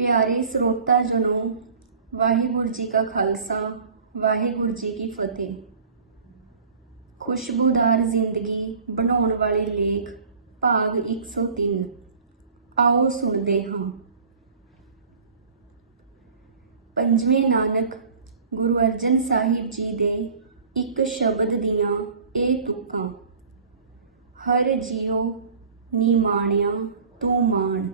ਪਿਆਰੇ ਸਰੋਤਾ ਜਨੋ ਵਾਹਿਗੁਰੂ ਜੀ ਕਾ ਖਾਲਸਾ ਵਾਹਿਗੁਰੂ ਜੀ ਕੀ ਫਤਿਹ ਖੁਸ਼ਬੂਦਾਰ ਜ਼ਿੰਦਗੀ ਬਣਾਉਣ ਵਾਲੇ ਲੇਖ ਭਾਗ 103 ਆਓ ਸੁਣਦੇ ਹਾਂ ਪੰਜਵੇਂ ਨਾਨਕ ਗੁਰੂ ਅਰਜਨ ਸਾਹਿਬ ਜੀ ਦੇ ਇੱਕ ਸ਼ਬਦ ਦੀਆਂ ਇਹ ਤੁਕਾਂ ਹਰ ਜੀਓ ਨੀ ਮਾਣਿਆ ਤੂੰ ਮਾਣ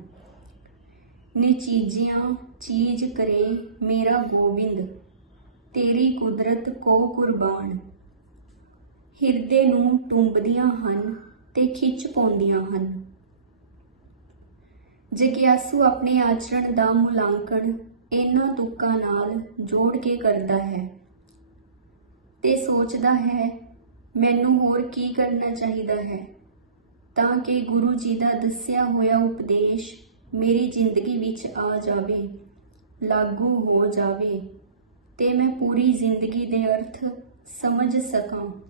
ਨਿਚੀਜਿਆਂ ਚੀਜ਼ ਕਰੇ ਮੇਰਾ ਗੋਬਿੰਦ, ਤੇਰੀ ਕੁਦਰਤ ਕੋ ਕੁਰਬਾਨ। ਹਿਰਦੇ ਨੂੰ ਟੁੰਬਦੀਆਂ ਹਨ ਤੇ ਖਿੱਚ ਪਾਉਂਦੀਆਂ ਹਨ। ਜਗਿਆਸੂ ਆਪਣੇ ਆਚਰਣ ਦਾ ਮੁਲਾਂਕਣ ਇਹਨਾਂ ਤੁਕਾਂ ਨਾਲ ਜੋੜ ਕੇ ਕਰਦਾ ਹੈ ਤੇ ਸੋਚਦਾ ਹੈ, ਮੈਨੂੰ ਹੋਰ ਕੀ ਕਰਨਾ ਚਾਹੀਦਾ ਹੈ ਤਾਂ ਕਿ ਗੁਰੂ ਜੀ ਦਾ ਦੱਸਿਆ ਹੋਇਆ ਉਪਦੇਸ਼ ਮੇਰੀ ਜ਼ਿੰਦਗੀ ਵਿੱਚ ਆ ਜਾਵੇ, ਲਾਗੂ ਹੋ ਜਾਵੇ ਤੇ ਮੈਂ ਪੂਰੀ ਜ਼ਿੰਦਗੀ ਦੇ ਅਰਥ ਸਮਝ ਸਕਾਂ।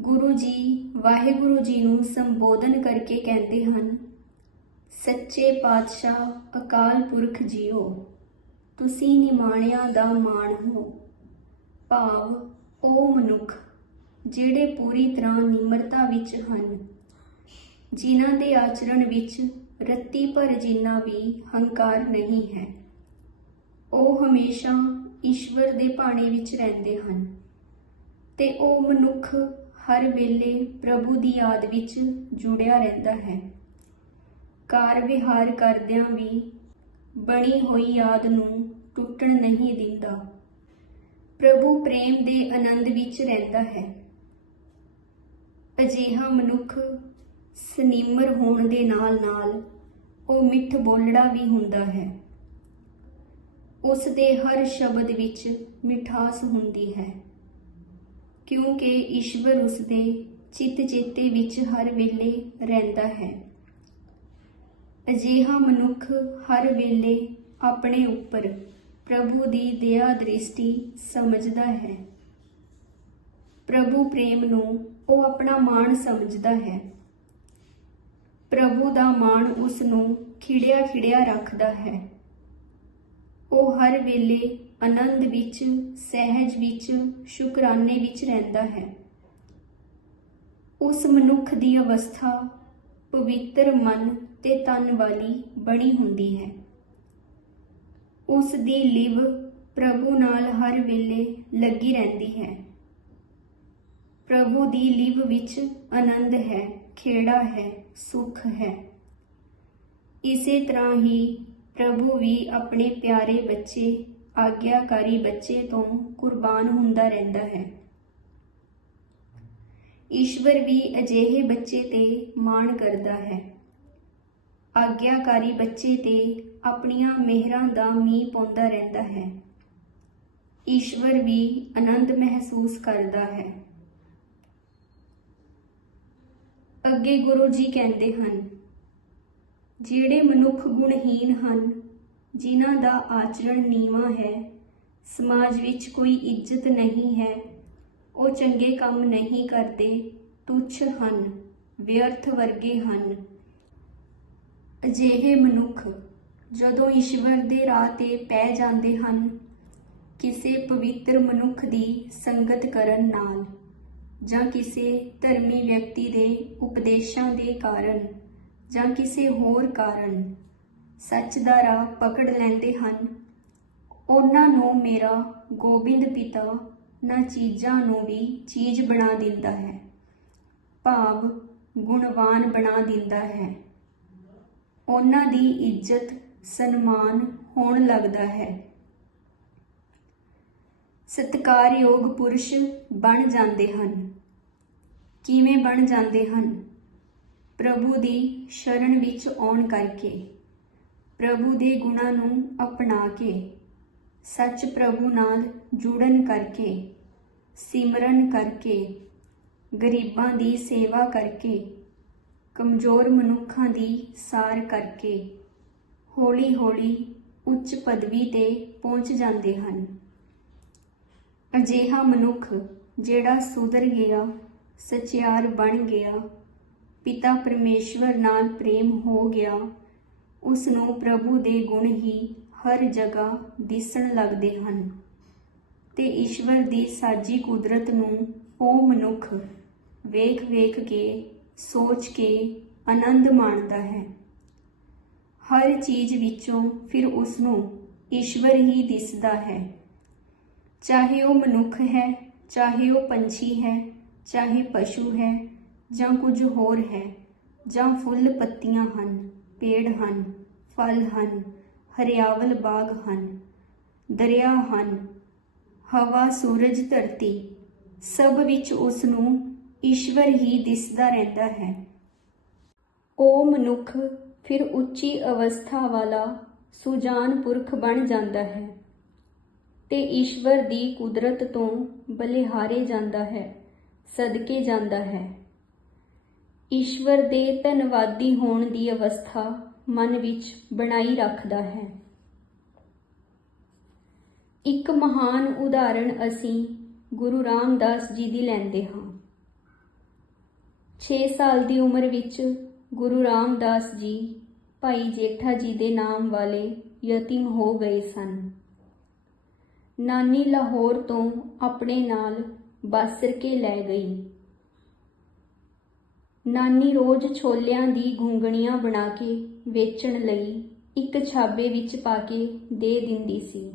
ਗੁਰੂ ਜੀ, ਵਾਹਿਗੁਰੂ ਜੀ ਨੂੰ ਸੰਬੋਧਨ ਕਰਕੇ ਕਹਿੰਦੇ ਹਨ, ਸੱਚੇ ਪਾਤਸ਼ਾਹ, ਅਕਾਲ ਪੁਰਖ ਜੀਓ, ਤੁਸੀਂ ਨਿਮਾਣਿਆਂ ਦਾ ਮਾਣ ਹੋ। ਭਾਵ ਉਹ ਮਨੁੱਖ ਜਿਹੜੇ ਪੂਰੀ ਤਰ੍ਹਾਂ ਨਿਮਰਤਾ ਵਿੱਚ ਹਨ। ਜਿਨ੍ਹਾਂ ਦੇ ਆਚਰਣ ਵਿੱਚ ਰੱਤੀ ਭਰ ਜਿੰਨਾ ਵੀ ਹੰਕਾਰ ਨਹੀਂ ਹੈ, ਉਹ ਹਮੇਸ਼ਾ ਈਸ਼ਵਰ ਦੇ ਭਾਣੇ ਵਿੱਚ ਰਹਿੰਦੇ ਹਨ। ਤੇ ਉਹ ਮਨੁੱਖ ਹਰ ਵੇਲੇ ਪ੍ਰਭੂ ਦੀ ਯਾਦ ਵਿੱਚ ਜੁੜਿਆ ਰਹਿੰਦਾ ਹੈ। ਕਾਰ ਵਿਹਾਰ ਕਰਦਿਆਂ ਵੀ ਬਣੀ ਹੋਈ ਯਾਦ ਨੂੰ ਟੁੱਟਣ ਨਹੀਂ ਦਿੰਦਾ। ਪ੍ਰਭੂ ਪ੍ਰੇਮ ਦੇ ਆਨੰਦ ਵਿੱਚ ਰਹਿੰਦਾ ਹੈ। ਅਜਿਹਾ ਮਨੁੱਖ ਸਨੀਮਰ ਹੋਣ ਦੇ ਨਾਲ-ਨਾਲ ਉਹ ਮਿੱਠ ਬੋਲੜਾ ਵੀ ਹੁੰਦਾ ਹੈ। ਉਸ ਦੇ ਹਰ ਸ਼ਬਦ ਵਿੱਚ ਮਿਠਾਸ ਹੁੰਦੀ ਹੈ। ਕਿਉਂਕਿ ਈਸ਼ਵਰ ਉਸ ਦੇ ਚਿੱਤ ਚੇਤੇ ਵਿੱਚ ਹਰ ਵੇਲੇ ਰਹਿੰਦਾ ਹੈ। ਅਜਿਹਾ ਮਨੁੱਖ ਹਰ ਵੇਲੇ ਆਪਣੇ ਉੱਪਰ ਪ੍ਰਭੂ ਦੀ ਦਇਆ ਦ੍ਰਿਸ਼ਟੀ ਸਮਝਦਾ ਹੈ। ਪ੍ਰਭੂ ਪ੍ਰੇਮ ਨੂੰ ਉਹ ਆਪਣਾ ਮਾਣ ਸਮਝਦਾ ਹੈ। ਪ੍ਰਭੂ ਦਾ ਮਾਣ ਉਸ ਨੂੰ ਖਿੜਿਆ ਖਿੜਿਆ ਰੱਖਦਾ ਹੈ। ਉਹ ਹਰ ਵੇਲੇ ਆਨੰਦ ਵਿੱਚ, ਸਹਿਜ ਵਿੱਚ, ਸ਼ੁਕਰਾਨੇ ਵਿੱਚ ਰਹਿੰਦਾ ਹੈ। ਉਸ ਮਨੁੱਖ ਦੀ ਅਵਸਥਾ ਪਵਿੱਤਰ ਮਨ ਤੇ ਤਨ ਵਾਲੀ ਬਣੀ ਹੁੰਦੀ ਹੈ। ਉਸ ਦੀ ਲਿਵ ਪ੍ਰਭੂ ਨਾਲ ਹਰ ਵੇਲੇ ਲੱਗੀ ਰਹਿੰਦੀ ਹੈ। ਪ੍ਰਭੂ ਦੀ ਲਿਵ ਵਿੱਚ ਆਨੰਦ ਹੈ, ਖੇੜਾ ਹੈ, ਸੁਖ ਹੈ। ਇਸੇ ਤਰ੍ਹਾਂ ਹੀ ਪ੍ਰਭੂ ਵੀ ਆਪਣੇ ਪਿਆਰੇ ਬੱਚੇ, ਆਗਿਆਕਾਰੀ ਬੱਚੇ ਤੋਂ ਕੁਰਬਾਨ ਹੁੰਦਾ ਰਹਿੰਦਾ ਹੈ। ਈਸ਼ਵਰ ਵੀ ਅਜਿਹੇ ਬੱਚੇ ਤੇ ਮਾਣ ਕਰਦਾ ਹੈ। ਆਗਿਆਕਾਰੀ ਬੱਚੇ ਤੇ ਆਪਣੀਆਂ ਮਿਹਰਾਂ ਦਾ ਮੀਂਹ ਪਾਉਂਦਾ ਰਹਿੰਦਾ ਹੈ। ਈਸ਼ਵਰ ਵੀ ਆਨੰਦ ਮਹਿਸੂਸ ਕਰਦਾ ਹੈ। ਅੱਗੇ ਗੁਰੂ ਜੀ ਕਹਿੰਦੇ ਹਨ, ਜਿਹੜੇ ਮਨੁੱਖ ਗੁਣਹੀਨ ਹਨ, ਜਿਨ੍ਹਾਂ ਦਾ ਆਚਰਣ ਨੀਵਾ ਹੈ, ਸਮਾਜ ਵਿੱਚ ਕੋਈ ਇੱਜ਼ਤ ਨਹੀਂ ਹੈ, ਉਹ ਚੰਗੇ ਕੰਮ ਨਹੀਂ ਕਰਦੇ, ਤੁੱਛ ਹਨ, ਵਿਅਰਥ ਵਰਗੇ ਹਨ। ਅਜਿਹੇ ਮਨੁੱਖ ਜਦੋਂ ਈਸ਼ਵਰ ਦੇ ਰਾਹ ਤੇ ਪੈ ਜਾਂਦੇ ਹਨ, ਕਿਸੇ ਪਵਿੱਤਰ ਮਨੁੱਖ ਦੀ ਸੰਗਤ ਕਰਨ ਨਾਲ। ਜਾਂ ਕਿਸੇ ਧਰਮੀ ਵਿਅਕਤੀ ਦੇ ਉਪਦੇਸ਼ਾਂ ਦੇ ਕਾਰਨ ਜਾਂ ਕਿਸੇ ਹੋਰ ਕਾਰਨ ਸੱਚ ਦਾ ਰਾਹ ਪਕੜ ਲੈਂਦੇ ਹਨ, ਉਹਨਾਂ ਨੂੰ ਮੇਰਾ ਗੋਬਿੰਦ ਪਿਤਾ ਨਾ ਚੀਜ਼ਾਂ ਨੂੰ ਵੀ ਚੀਜ਼ ਬਣਾ ਦਿੰਦਾ ਹੈ, ਭਾਵ ਗੁਣਵਾਨ ਬਣਾ ਦਿੰਦਾ ਹੈ। ਉਹਨਾਂ ਦੀ ਇੱਜ਼ਤ ਸਨਮਾਨ ਹੋਣ ਲੱਗਦਾ ਹੈ। ਸਤਿਕਾਰਯੋਗ ਪੁਰਸ਼ ਬਣ ਜਾਂਦੇ ਹਨ। ਕਿਵੇਂ ਬਣ ਜਾਂਦੇ ਹਨ? ਪ੍ਰਭੂ ਦੀ ਸ਼ਰਨ ਵਿੱਚ ਆਉਣ ਕਰਕੇ, ਪ੍ਰਭੂ ਦੇ ਗੁਣਾਂ ਨੂੰ ਅਪਣਾ ਕੇ, ਸੱਚ ਪ੍ਰਭੂ ਨਾਲ ਜੁੜਨ ਕਰਕੇ, ਸਿਮਰਨ ਕਰਕੇ, ਗਰੀਬਾਂ ਦੀ ਸੇਵਾ ਕਰਕੇ, ਕਮਜ਼ੋਰ ਮਨੁੱਖਾਂ ਦੀ ਸਾਰ ਕਰਕੇ, ਹੌਲੀ-ਹੌਲੀ ਉੱਚ ਪਦਵੀ ਤੇ ਪਹੁੰਚ ਜਾਂਦੇ ਹਨ। ਅਜਿਹਾ ਮਨੁੱਖ ਜਿਹੜਾ ਸੁਧਰ ਗਿਆ, ਸਚਿਆਰ ਬਣ ਗਿਆ, ਪਿਤਾ ਪਰਮੇਸ਼ਵਰ ਨਾਲ ਪ੍ਰੇਮ ਹੋ ਗਿਆ ਉਸ ਨੂੰ ਪ੍ਰਭੂ ਦੇ ਗੁਣ ਹੀ ਹਰ ਜਗ੍ਹਾ ਦਿਸਣ ਲੱਗਦੇ ਹਨ। ਤੇ ਈਸ਼ਵਰ ਦੀ ਸਾਜੀ ਕੁਦਰਤ ਨੂੰ ਉਹ ਮਨੁੱਖ ਵੇਖ-ਵੇਖ ਕੇ, ਸੋਚ ਕੇ ਆਨੰਦ ਮਾਣਦਾ ਹੈ। ਹਰ ਚੀਜ਼ ਵਿੱਚੋਂ ਫਿਰ ਉਸ ਨੂੰ ਈਸ਼ਵਰ ਹੀ ਦਿਸਦਾ ਹੈ। ਚਾਹੇ ਉਹ ਮਨੁੱਖ ਹੈ, ਚਾਹੇ ਉਹ ਪੰਛੀ ਹੈ, ਚਾਹੇ ਪਸ਼ੂ ਹੈ, ਜਾਂ ਕੁਝ ਹੋਰ ਹੈ, ਜਾਂ ਫੁੱਲ ਪੱਤੀਆਂ ਹਨ, ਪੇੜ ਹਨ, ਫਲ ਹਨ, ਹਰਿਆਵਲ ਬਾਗ ਹਨ, ਦਰਿਆ ਹਨ, ਹਵਾ, ਸੂਰਜ, ਧਰਤੀ, ਸਭ ਵਿੱਚ ਉਸ ਨੂੰ ਈਸ਼ਵਰ ਹੀ ਦਿਸਦਾ ਰਹਿੰਦਾ ਹੈ। ਉਹ ਮਨੁੱਖ ਫਿਰ ਉੱਚੀ ਅਵਸਥਾ ਵਾਲਾ ਸੁਜਾਨ ਪੁਰਖ ਬਣ ਜਾਂਦਾ ਹੈ। ਤੇ ਈਸ਼ਵਰ ਦੀ ਕੁਦਰਤ ਤੋਂ ਬਲਿਹਾਰੇ ਜਾਂਦਾ ਹੈ, ਸਦਕੇ ਜਾਂਦਾ ਹੈ। ਈਸ਼ਵਰ ਦੇ ਧੰਨਵਾਦੀ ਹੋਣ ਦੀ ਅਵਸਥਾ ਮਨ ਵਿੱਚ ਬਣਾਈ ਰੱਖਦਾ ਹੈ। ਇੱਕ ਮਹਾਨ ਉਦਾਹਰਣ ਅਸੀਂ ਗੁਰੂ ਰਾਮਦਾਸ ਜੀ ਦੀ ਲੈਂਦੇ ਹਾਂ। 6 ਸਾਲ ਦੀ ਉਮਰ ਵਿੱਚ ਗੁਰੂ ਰਾਮਦਾਸ ਜੀ ਭਾਈ ਜੇਠਾ ਜੀ ਦੇ ਨਾਮ ਵਾਲੇ ਯਤੀਮ ਹੋ ਗਏ ਸਨ। ਨਾਨੀ ਲਾਹੌਰ ਤੋਂ ਆਪਣੇ ਨਾਲ ਬਾਸਰ ਕੇ ਲੈ ਗਈ। ਨਾਨੀ ਰੋਜ਼ ਛੋਲਿਆਂ ਦੀ ਘੁੰਗਣੀਆਂ ਬਣਾ ਕੇ ਵੇਚਣ ਲਈ ਇੱਕ ਛਾਬੇ ਵਿੱਚ ਪਾ ਕੇ ਦੇ ਦਿੰਦੀ ਸੀ।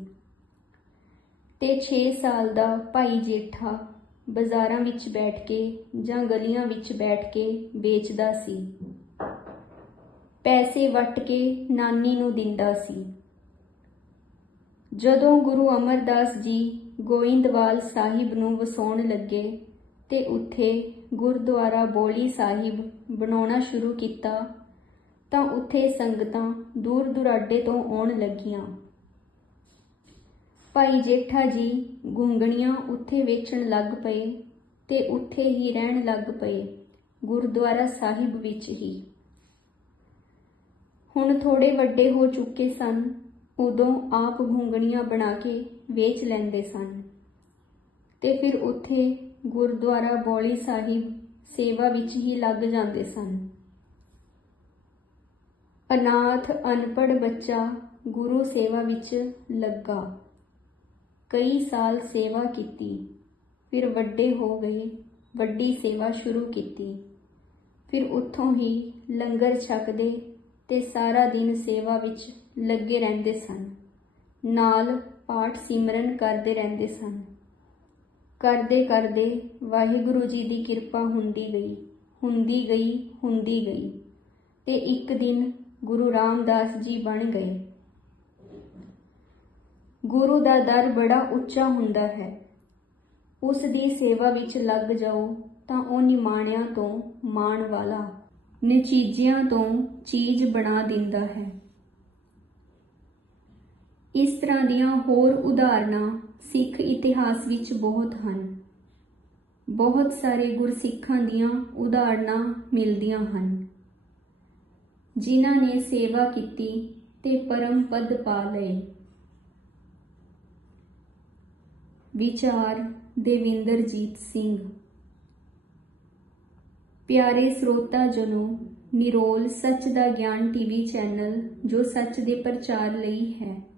ਤੇ 6 ਸਾਲ ਦਾ ਭਾਈ ਜੇਠਾ ਬਾਜ਼ਾਰਾਂ ਵਿੱਚ ਬੈਠ ਕੇ ਜਾਂ ਗਲੀਆਂ ਵਿੱਚ ਬੈਠ ਕੇ ਵੇਚਦਾ ਸੀ। ਪੈਸੇ ਵਟ ਕੇ ਨਾਨੀ ਨੂੰ ਦਿੰਦਾ ਸੀ। ਜਦੋਂ ਗੁਰੂ ਅਮਰਦਾਸ ਜੀ ਗੋਇੰਦਵਾਲ ਸਾਹਿਬ ਨੂੰ ਵਸਾਉਣ ਲੱਗੇ ਤੇ ਉੱਥੇ ਗੁਰਦੁਆਰਾ ਬੋਲੀ ਸਾਹਿਬ ਬਣਾਉਣਾ ਸ਼ੁਰੂ ਕੀਤਾ, ਤਾਂ ਉੱਥੇ ਸੰਗਤਾਂ ਦੂਰ ਦੁਰਾਡੇ ਤੋਂ ਆਉਣ ਲੱਗੀਆਂ। ਭਾਈ ਜੇਠਾ ਜੀ ਗੁੰਗਣੀਆਂ ਉੱਥੇ ਵੇਚਣ ਲੱਗ ਪਏ ਤੇ ਉੱਥੇ ਹੀ ਰਹਿਣ ਲੱਗ ਪਏ ਗੁਰਦੁਆਰਾ ਸਾਹਿਬ ਵਿੱਚ ਹੀ। ਹੁਣ ਥੋੜੇ ਵੱਡੇ ਹੋ ਚੁੱਕੇ ਸਨ ਉਦੋਂ ਆਪ ਘੁੰਗਣੀਆਂ ਬਣਾ ਕੇ ਵੇਚ ਲੈਂਦੇ ਸਨ। ਤੇ ਫਿਰ ਉੱਥੇ ਗੁਰਦੁਆਰਾ ਬੌਲੀ ਸਾਹਿਬ ਸੇਵਾ ਵਿੱਚ ਹੀ ਲੱਗ ਜਾਂਦੇ ਸਨ। ਅਨਾਥ ਅਨਪੜ੍ਹ ਬੱਚਾ ਗੁਰੂ ਸੇਵਾ ਵਿੱਚ ਲੱਗਾ। ਕਈ ਸਾਲ ਸੇਵਾ ਕੀਤੀ। ਫਿਰ ਵੱਡੇ ਹੋ ਗਏ, ਵੱਡੀ ਸੇਵਾ ਸ਼ੁਰੂ ਕੀਤੀ। ਫਿਰ ਉੱਥੋਂ ਹੀ ਲੰਗਰ ਛਕਦੇ ਤੇ ਸਾਰਾ ਦਿਨ ਸੇਵਾ ਵਿੱਚ ਲੱਗੇ ਰਹਿੰਦੇ ਸਨ। ਨਾਲ ਪਾਠ ਸਿਮਰਨ ਕਰਦੇ ਰਹਿੰਦੇ ਸਨ। ਕਰਦੇ ਕਰਦੇ ਵਾਹਿਗੁਰੂ ਜੀ ਦੀ ਕਿਰਪਾ ਹੁੰਦੀ ਗਈ ਹੁੰਦੀ ਗਈ ਹੁੰਦੀ ਗਈ ਤੇ ਇੱਕ ਦਿਨ ਗੁਰੂ ਰਾਮਦਾਸ ਜੀ ਬਣ ਗਏ। ਗੁਰੂ ਦਾ ਦਰ ਬੜਾ ਉੱਚਾ ਹੁੰਦਾ ਹੈ। ਉਸ ਦੀ ਸੇਵਾ ਵਿੱਚ ਲੱਗ ਜਾਓ ਤਾਂ ਉਹ ਨਿਮਾਣਿਆਂ ਤੋਂ ਮਾਣ ਵਾਲਾ, ਨਚੀਜਿਆਂ ਤੋਂ ਚੀਜ਼ ਬਣਾ ਦਿੰਦਾ ਹੈ। ਇਸ ਤਰ੍ਹਾਂ ਦੀਆਂ ਹੋਰ ਉਦਾਹਰਨਾਂ ਸਿੱਖ ਇਤਿਹਾਸ ਵਿੱਚ ਬਹੁਤ ਹਨ। ਬਹੁਤ ਸਾਰੇ ਗੁਰਸਿੱਖਾਂ ਦੀਆਂ ਉਦਾਹਰਨਾਂ ਮਿਲਦੀਆਂ ਹਨ। ਜਿਨ੍ਹਾਂ ਨੇ ਸੇਵਾ ਕੀਤੀ ਤੇ ਪਰਮ ਪਦ ਪਾ ਲਏ। ਵਿਚਾਰ ਦੇਵਿੰਦਰਜੀਤ ਸਿੰਘ। ਪਿਆਰੇ ਸਰੋਤਾ ਜਨੋ, ਨਿਰੋਲ ਸੱਚ ਦਾ ਗਿਆਨ ਟੀਵੀ ਚੈਨਲ ਜੋ ਸੱਚ ਦੇ ਪ੍ਰਚਾਰ ਲਈ ਹੈ।